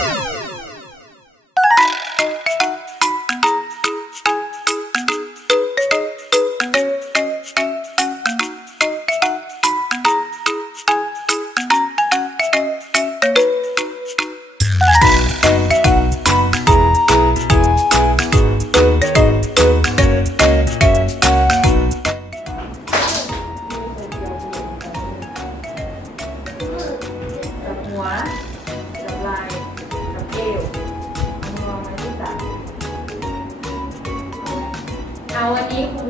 กั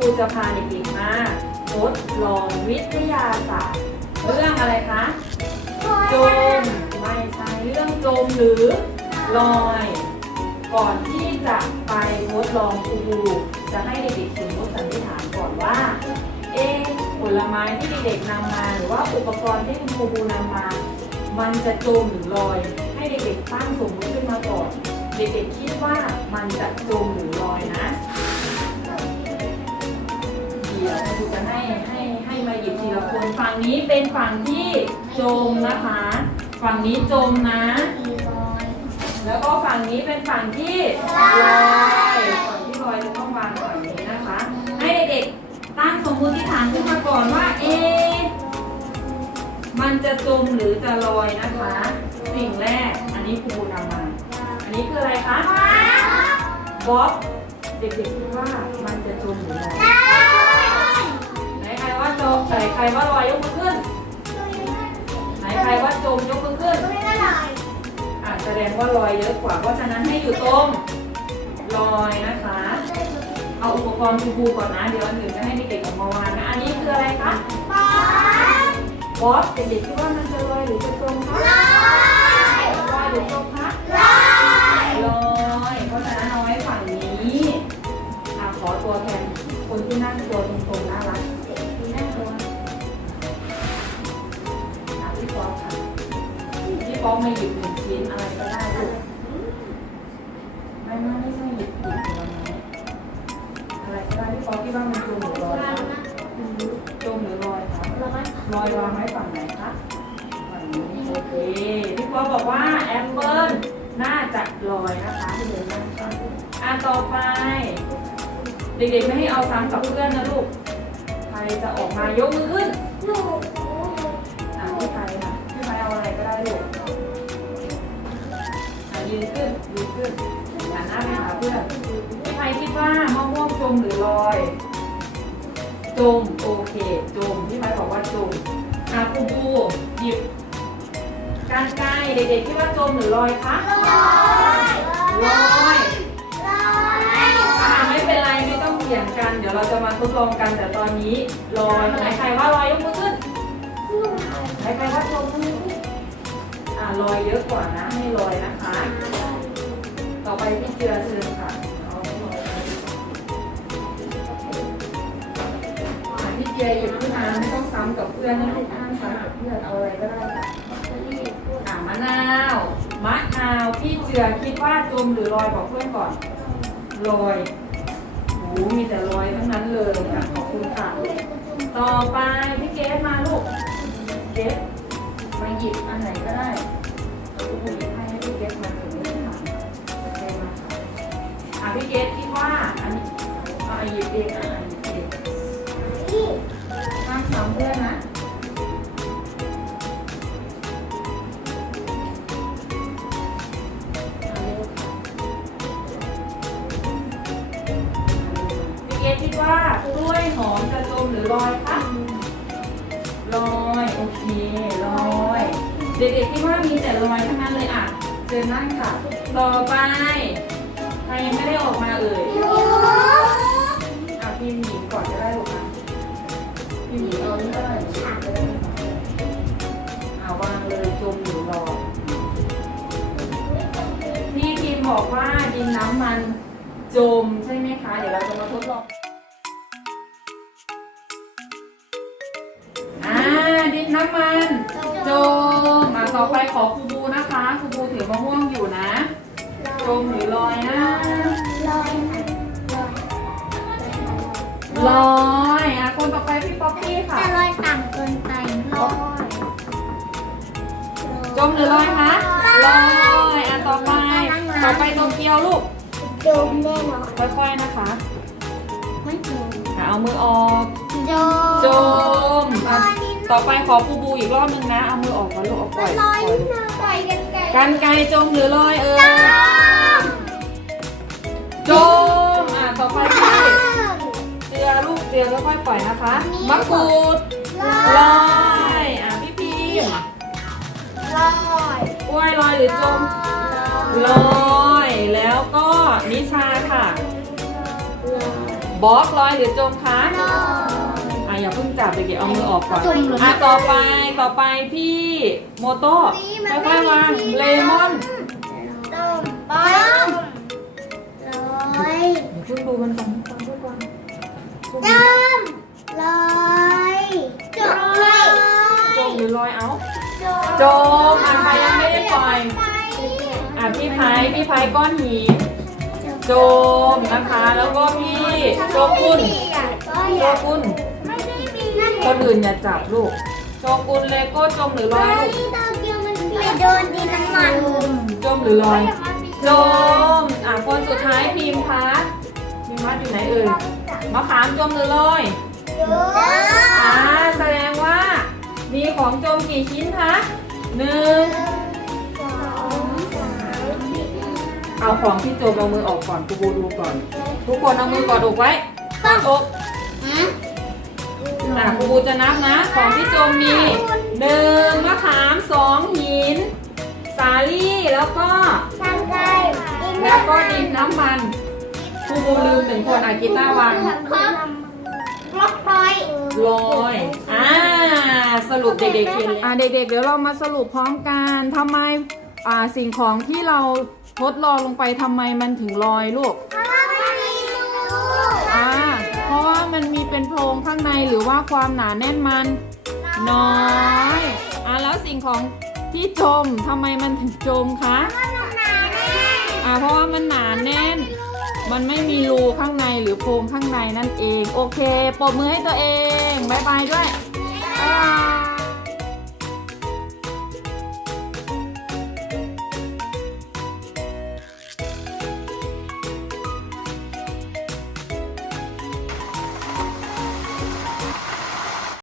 รูบูจะพาเด็กๆมาทดลองวิทยาศาสตร์เรื่องอะไรคะจมไม่ใช่เรื่องจมหรือลอย ก่อนที่จะไปทดลองครูบูจะให้เด็กๆสมมติสันนิษฐานก่อนว่า เอะผลไม้ที่เด็กๆนำมา หรือว่าอุปกรณ์ที่คุณครูบูนำมา มันจะจมหรือลอย ให้เด็กๆตั้งสมมติขึ้นมาก่อน เด็กๆคิดว่ามันจะจมหรือลอยนะเดี๋ยว ครูจะให้ให้ให้มาหยิบทีละคนฝั่งนี้เป็นฝั่งที่จมนะคะ ฝั่งนี้จมนะ แล้วก็ฝั่งนี้เป็นฝั่งที่ลอยฝั่งที่ลอยจะต้องวางฝั่งนี้นะคะ ให้เด็กๆตั้งสมมติฐานขึ้นมาก่อนว่าเอะมันจะจมหรือจะลอยนะคะ สิ่งแรกอันนี้ครูนำมา อันนี้คืออะไรคะบ๊อบเด็กๆคิดว่ามันจะจมหรือลอยไหน ใครว่าจมไหนใครว่าลอยยกมือขึ้น ไหนใครว่าจมยกมือขึ้นอะแสดงว่าลอยเยอะกว่า เพราะฉะนั้นให้อยู่ตรงลอยนะคะ เอาอุปกรณ์คูๆก่อนนะ เดี๋ยวอันอื่นจะให้เด็กๆออกมาวางนะ อันนี้คืออะไรคะบอสเด็กๆคิดว่ามันจะลอยหรือจะจมคะลอยหรือจมคะ พี่ป๊อกมาหยิบหนึ่งชิ้นอะไรก็ได้ลูกไม่ไม่ไม่ใช่หยิบหยิบผลไม้อะไรก็ได้พี่ป๊อกคิดว่ามันจมหรือลอยคะจมหรือลอยคะลอยวางไว้ฝั่งไหนคะฝั่งนี้โอเคพี่ป๊อกบอกว่าแอปเปิ้ลน่าจะลอยนะคะที่เดินนั่งค่ะอะต่อไป เด็กๆไม่ให้เอาซ้ำกับเพื่อนนะลูกใครจะออกมายกมือขึ้นอะพี่ไทยค่ะพี่ไทยเอาอะไรก็ได้ลูก ขึ้นยืนขึ้นหันหน้าไปหาเพื่อนพี่ไทยคิดว่ามะม่วงจมหรือลอย จมโอเค จมพี่ไทยบอกว่าจมอะครูบูหยิบการไกลเด็กๆคิดว่าจมหรือลอยคะลอยลอะไม่เป็นไรไม่ต้องเถียงกัน เดี๋ยวเราจะมาทดลองกันแต่ตอนนี้ลอยไหนใครว่าลอยยกมือขึ้นไหนใครว่าจมยกมือขึ้นอะลอยเยอะกว่านะให้ลอยนะคะ ต่อไปพี่เจือเชิญค่ะเอาห้ลอยอะพี่เจือหยิบขึ้นมาไม่ต้องซ้ำกับเพื่อนนะลูกห้ามซ้ำกับเพื่อนเอาอะไรก็ได้ค่ะอะมะนาวมะนาวพี่เจือคิดว่าจมหรือลอยบอกเพื่อนก่อนลอยโอ้มีแต่ลอยทั้งนั้นเลยอะขอบคุณค่ะต่อไปพี่เกสมาลูกเกสมาหยิบอันไหนก็ได้หยิบให้ให้พี่เกสมา พี่เกสคิดว่าอันนี้เอาหยิบเองอะหยิบเองห้ามซ้ำเพื่อนนะพี่เกสคิดว่ากล้วยหอมจะจมหรือลอยคะลอยโอเคลอยเด็กๆที่ว่ามีแต่ลอยทั้งนั้นเลยอะเชิญนั่งค่ะ ต่อไปใครยังไม่ได้ ออกมาเอ่ยอะพี่หญิงก่อนจะได้ลูกนะพี่หญิงเอานี่ก็ได้อ่าวางเลยจมหรือลอยพี่พิมบอกว่าดินน้ำมันจมใช่ไหมคะ เดี๋ยวเราจะมาทดลองอ่าดินน้ำมันจมอะต่อไปขอครูบูนะคะครูบูถือมะม่วงอยู่นะ จมหรือลอยนะ ลอยอะคนต่อไปพี่ป๊อปปี้ค่ะแต่ลอยต่ำเกินไปลอยจมหรือลอยคะลอยอะต่อไปอไปโตเกียวลูกจมแน่นอนค่อยๆนะคะไม่จมอะเอามือออกจมจมอะต่อไปขอปูบูอีกรอบนึงนะ เอามือออกก่อนลูกเอาปล่อยปล่อยปล่อยกันไกลกันไกลจมหรือลอยเออจม อค่อยๆปล่อยนะคะมะกรูดลอยอะพี่พีมลอยกล้วยลอยหรือจมลอยแล้วก็นิชาค่ะบล็อกลอยหรือจมคะอะอย่าเพิ่งจับเด็กๆเอามือออกก่อนจุ่มเหรออะต่อไปต่อไปพี่โมโต้ค่อยๆวางเลม อะพี่ไผ่พี่ไผ่ก้อนหินจมนะคะ แล้วก็พี่โชกุนโชกุนไม่ได้มีนั่นคนอื่นอย่าจับลูกโชกุนเลโก้จมหรือลอยลูกโตเกียวมันไปโดนดินน้ำมันจมหรือลอยจมอะคนสุดท้ายพิมพ์พัดพิมพ์พัดอยู่ไหนเอ่ยมะขามจมหรือลอยอ่าแสดงว่ามีของจมกี่ชิ้นคะ เอาของที่จมเอามือออกก่อนกูบูดูก่อน ทุกคนเอามือกอดอกไว้กอดอกอะกูบูจะนับนะ ของที่จมมีหนึ่งมะขามสองหิน สาลี่แล้วก็แล้วก็ดินน้ำมันครูบูลืมหนึ่งคนอากิต้าวางรถไฟลอยอ่าสรุปเด็กๆทีอ่าเด็กๆเดี๋ยวเรามาสรุปพร้อมกันทำไมอ่าสิ่งของที่เรา ทดลองลงไปทำไมมันถึงลอยลูกอ่า เพราะว่ามันมีเป็นโพรงข้างในหรือว่าความหนาแน่นมัน น้อยอ่าแล้วสิ่งของที่จมทำไมมันถึงจมคะอ่าเพราะว่ามันหนาแน่น มันไม่มีรูข้างในหรือโพรงข้างในนั่นเอง โอเคปรบมือให้ตัวเองบายบายด้วยบ๊ายบาย